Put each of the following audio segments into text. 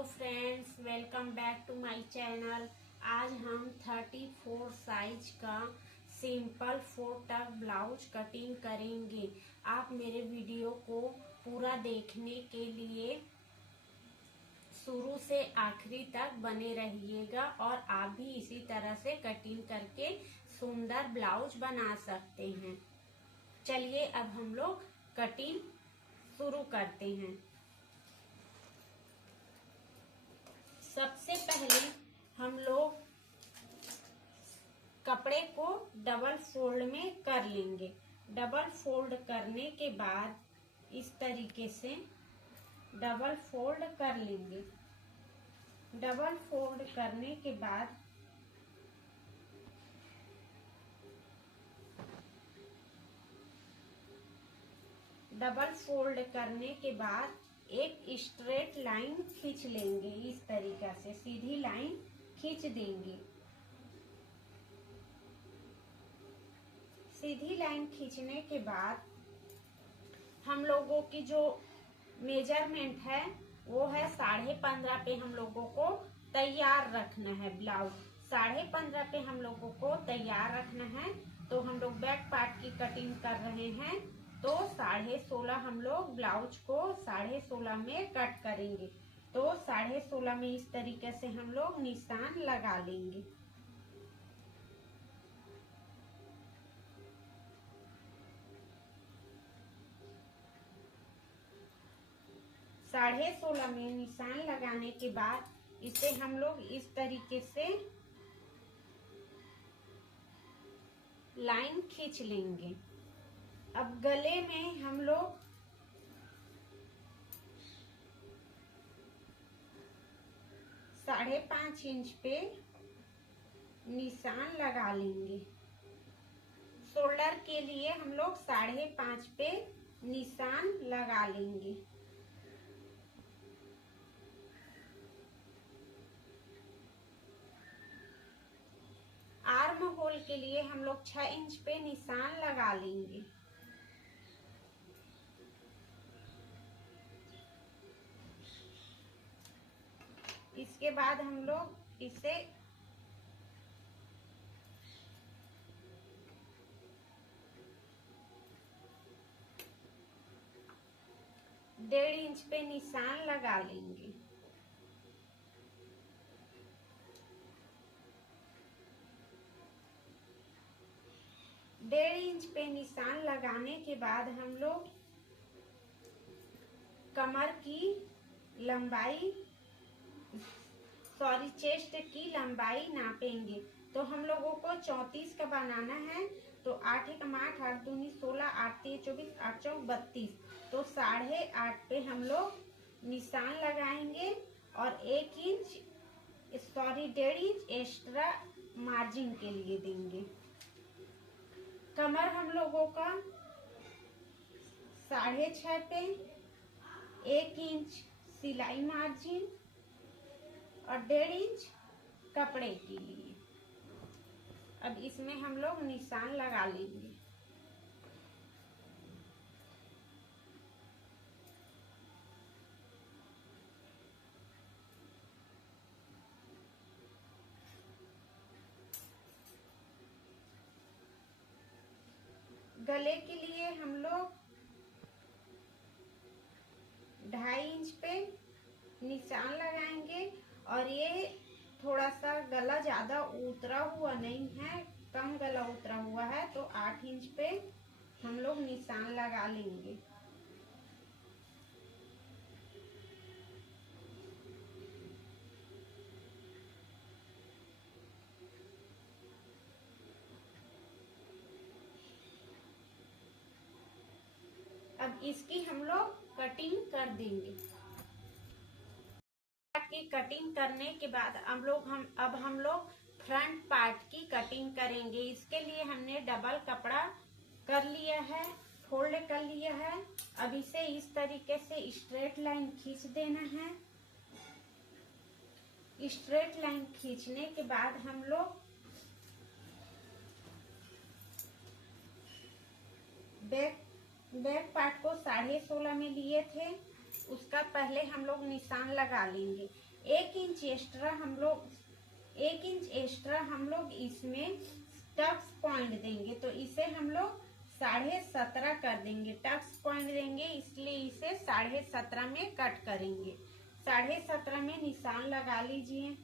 Hello friends, welcome back to my channel. आज हम 34 size का सिंपल 4 टक ब्लाउज कटिंग करेंगे। आप मेरे वीडियो को पूरा देखने के लिए शुरू से आखिरी तक बने रहिएगा और आप भी इसी तरह से कटिंग करके सुंदर ब्लाउज बना सकते हैं। चलिए अब हम लोग कटिंग शुरू करते हैं। सबसे पहले हम लोग कपड़े को डबल फोल्ड में कर लेंगे। डबल फोल्ड करने के बाद इस तरीके से डबल फोल्ड कर लेंगे। डबल फोल्ड करने के बाद एक स्ट्रेट लाइन खींच लेंगे। इस तरीका से सीधी लाइन खींच देंगे। सीधी लाइन खींचने के बाद हम लोगों की जो मेजरमेंट है वो है 15.5 पे हम लोगों को तैयार रखना है। ब्लाउज 15.5 पे हम लोगों को तैयार रखना है। तो हम लोग बैक पार्ट की कटिंग कर रहे हैं, तो 16.5 हम लोग ब्लाउज को 16.5 में कट करेंगे। तो 16.5 में इस तरीके से हम लोग निशान लगा लेंगे। साढ़े 16 में निशान लगाने के बाद इसे हम लोग इस तरीके से लाइन खींच लेंगे। अब गले में हम लोग 5.5 इंच पे निशान लगा लेंगे। शोल्डर के लिए हम लोग 5.5 पे निशान लगा लेंगे। आर्म होल के लिए हम लोग 6 इंच पे निशान लगा लेंगे। इसके बाद हम लोग इसे डेढ़ इंच पे निशान लगा लेंगे। डेढ़ इंच पे निशान लगाने के बाद हम लोग कमर की लंबाई चेस्ट की लंबाई नापेंगे। तो हम लोगों को 34 का बनाना है। तो 8 एकम 8, 8 दूनी 16, 8 3 24, 8 चौक 32। तो 8.5 पे हम लोग निशान लगाएंगे और 1.5 इंच एक्स्ट्रा मार्जिन के लिए देंगे। कमर हम लोगों का 6.5 पे 1 इंच सिलाई मार्जिन और 1.5 इंच कपड़े के लिए। अब इसमें हम लोग निशान लगा लेंगे। गले के लिए हम लोग 2.5 इंच पे निशान लगाएंगे और ये थोड़ा सा गला ज्यादा उतरा हुआ नहीं है, कम गला उतरा हुआ है। तो 8 इंच पे हम लोग निशान लगा लेंगे। अब इसकी हम लोग कटिंग कर देंगे। की कटिंग करने के बाद हम लोग फ्रंट पार्ट की कटिंग करेंगे। इसके लिए हमने डबल कपड़ा कर लिया है, फोल्ड कर लिया है। अब इसे इस तरीके से स्ट्रेट लाइन खींच देना है। स्ट्रेट लाइन खींचने के बाद हम लोग बैक पार्ट को 16.5 में लिए थे, उसका पहले हम लोग निशान लगा लेंगे। 1 इंच एक्स्ट्रा हम लोग इसमें टक्स पॉइंट देंगे, तो इसे हम लोग 17.5 कर देंगे। टक्स पॉइंट देंगे इसलिए इसे 17.5 में कट करेंगे। 17.5 में निशान लगा लीजिए।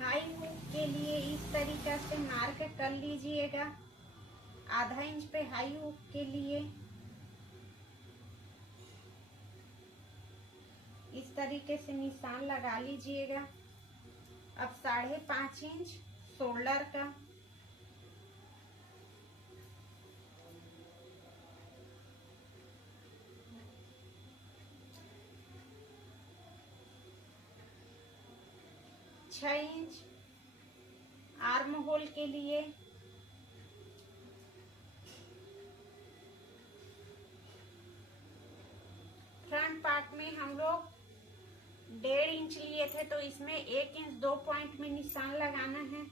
हाई हुक के लिए इस तरीका से मार्क कर लीजिएगा। ½ इंच पे हाई हुक के लिए इस तरीके से निशान लगा लीजिएगा। अब 5.5 इंच शोल्डर का, छह इंच आर्म होल के लिए, फ्रंट पार्ट में हम लोग 1.5 इंच लिए थे, तो इसमें 1 इंच 2 पॉइंट में निशान लगाना है।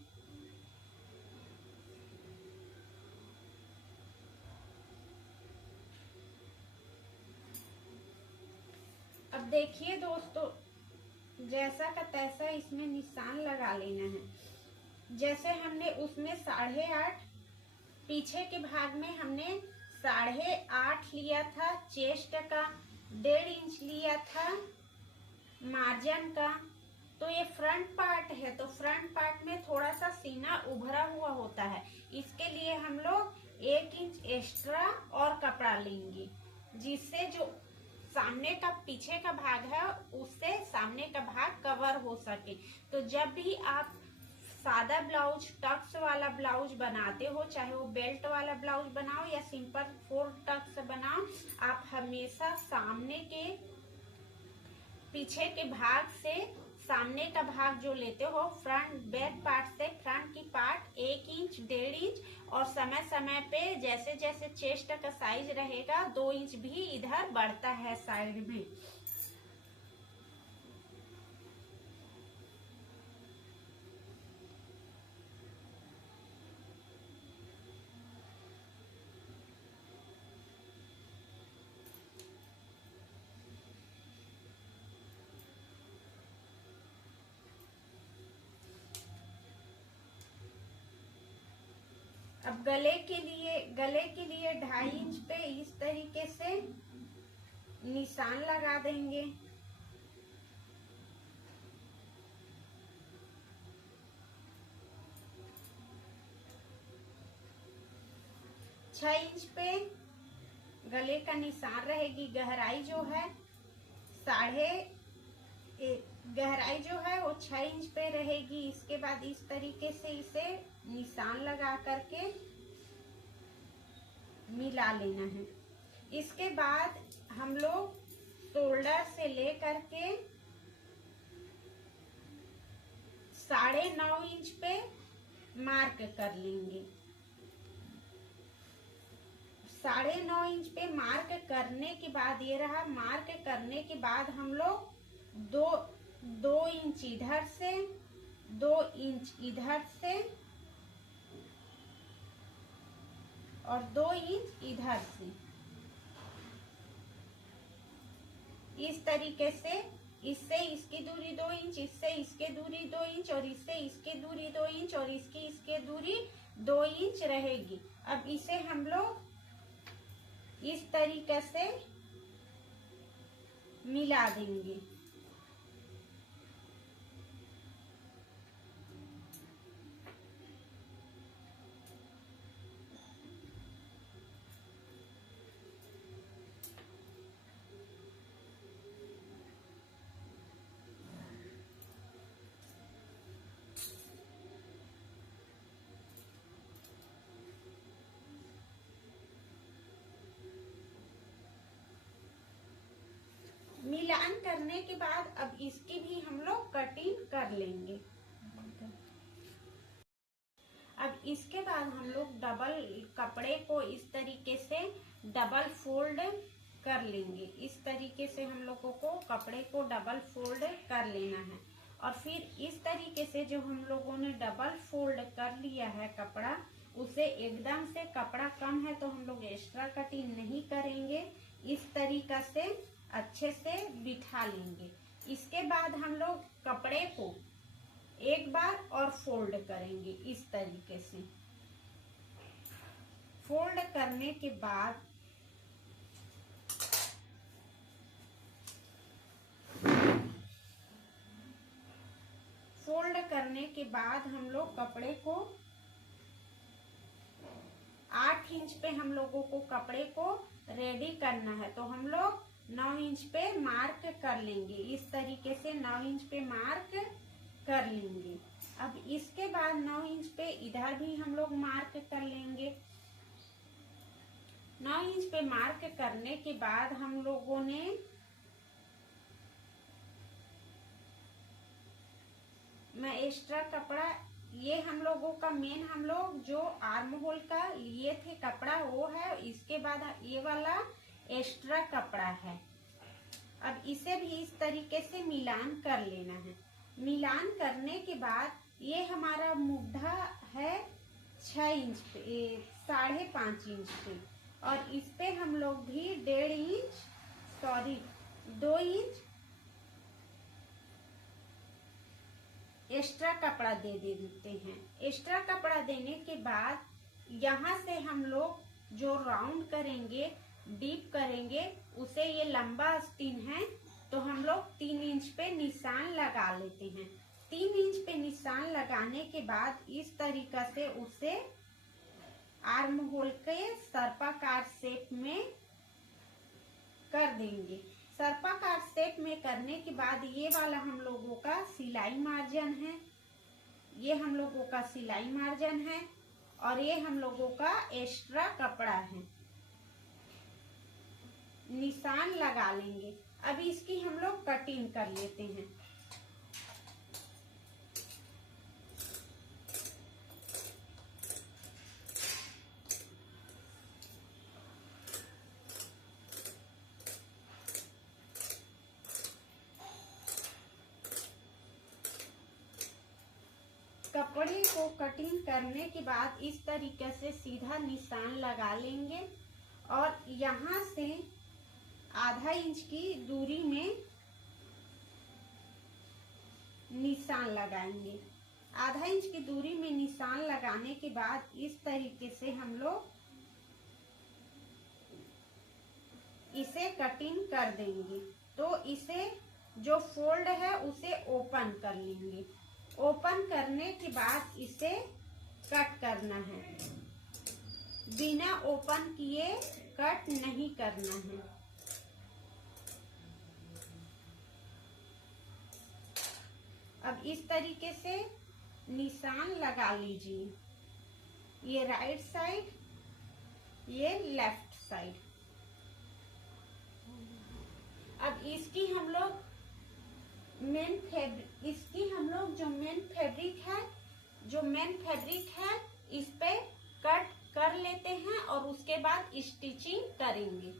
अब देखिए दोस्तों, जैसा का तैसा इसमें निशान लगा लेना है। जैसे हमने उसमें 8.5 पीछे के भाग में हमने 8.5 लिया था चेस्ट का, 1.5 इंच लिया था मार्जिन का, तो ये फ्रंट पार्ट है, तो फ्रंट पार्ट में थोड़ा सा सीना उभरा हुआ होता है। इसके लिए हम लोग 1 इंच एक्स्ट्रा और कपड़ा लेंगे, जिससे जो सामने का पीछे का भाग है उससे सामने का भाग कवर हो सके। तो जब भी आप सादा ब्लाउज, टक्स वाला ब्लाउज बनाते हो, चाहे वो बेल्ट वाला ब्लाउज बनाओ या सिंपल 4 टक्स बनाओ, आप हमेशा सामने के पीछे के भाग से सामने का भाग जो लेते हो, फ्रंट बैक पार्ट से फ्रंट की पार्ट 1 इंच 1.5 इंच, और समय समय पे जैसे जैसे चेस्ट का साइज रहेगा 2 इंच भी इधर बढ़ता है साइड में। अब गले के लिए 2.5 इंच पे इस तरीके से निशान लगा देंगे। छह इंच पे गले का निशान रहेगी। गहराई जो है गहराई जो है वो 6 इंच पे रहेगी। इसके बाद इस तरीके से इसे निशान लगा करके मिला लेना है। इसके बाद हम लोग शोल्डर से ले करके 9.5 इंच पे मार्क कर लेंगे। 9.5 इंच पे मार्क करने के बाद, ये रहा मार्क करने के बाद हम लोग 2 इंच इधर से, 2 इंच इधर से और 2 इंच इधर से, इस तरीके से, इससे इसकी दूरी 2 इंच, इससे इसके दूरी 2 इंच, और इससे इसकी दूरी 2 इंच, और इसके दूरी 2 इंच रहेगी। अब इसे हम लोग इस तरीके से मिला देंगे। मिलान करने के बाद अब इसकी भी हम लोग कटिंग कर लेंगे। अब इसके बाद हम लोग डबल कपड़े को इस तरीके से डबल फोल्ड कर लेंगे। इस तरीके से हम लोगों को कपड़े को डबल फोल्ड कर लेना है। और फिर इस तरीके से जो हम लोगों ने डबल फोल्ड कर लिया है कपड़ा, उसे एकदम से कपड़ा कम है तो हम लोग एक्स्ट्रा कटिंग नहीं करेंगे, इस तरीका से अच्छे से बिठा लेंगे। इसके बाद हम लोग कपड़े को एक बार और फोल्ड करेंगे। इस तरीके से फोल्ड करने के बाद हम लोग कपड़े को 8 इंच पे हम लोगों को कपड़े को रेडी करना है, तो हम लोग 9 इंच पे मार्क कर लेंगे। इस तरीके से 9 इंच पे मार्क कर लेंगे। अब इसके बाद 9 इंच पे इधर भी हम लोग मार्क कर लेंगे। 9 इंच पे मार्क करने के बाद हम लोगों ने एक्स्ट्रा कपड़ा, ये हम लोगों का मेन, हम लोग जो आर्म होल का लिए थे कपड़ा वो है। इसके बाद ये वाला एक्स्ट्रा कपड़ा है। अब इसे भी इस तरीके से मिलान कर लेना है। मिलान करने के बाद ये हमारा मुद्दा है 6 इंच पे, 5.5 इंच पे, और इस पे हम लोग भी 2 इंच एक्स्ट्रा कपड़ा दे देते हैं। एक्स्ट्रा कपड़ा देने के बाद यहाँ से हम लोग जो राउंड करेंगे, डीप करेंगे, उसे ये लंबा आस्तीन है तो हम लोग 3 इंच पे निशान लगा लेते हैं। 3 इंच पे निशान लगाने के बाद इस तरीका से उसे आर्म होल के सर्पाकार शेप में कर देंगे। सर्पाकार शेप में करने के बाद ये वाला हम लोगों का सिलाई मार्जिन है, ये हम लोगों का सिलाई मार्जिन है, और ये हम लोगों का एक्स्ट्रा कपड़ा है। निशान लगा लेंगे। अब इसकी हम लोग कटिंग कर लेते हैं। कपड़े को कटिंग करने के बाद इस तरीके से सीधा निशान लगा लेंगे और यहाँ से आधा इंच की दूरी में निशान लगाएंगे। आधा इंच की दूरी में निशान लगाने के बाद इस तरीके से हम लोग इसे कटिंग कर देंगे। तो इसे जो फोल्ड है उसे ओपन कर लेंगे। ओपन करने के बाद इसे कट करना है। बिना ओपन किए कट नहीं करना है। अब इस तरीके से निशान लगा लीजिए। ये राइट साइड, ये लेफ्ट साइड। अब इसकी हम लोग जो मेन फैब्रिक है इस पे कट कर लेते हैं और उसके बाद स्टिचिंग करेंगे।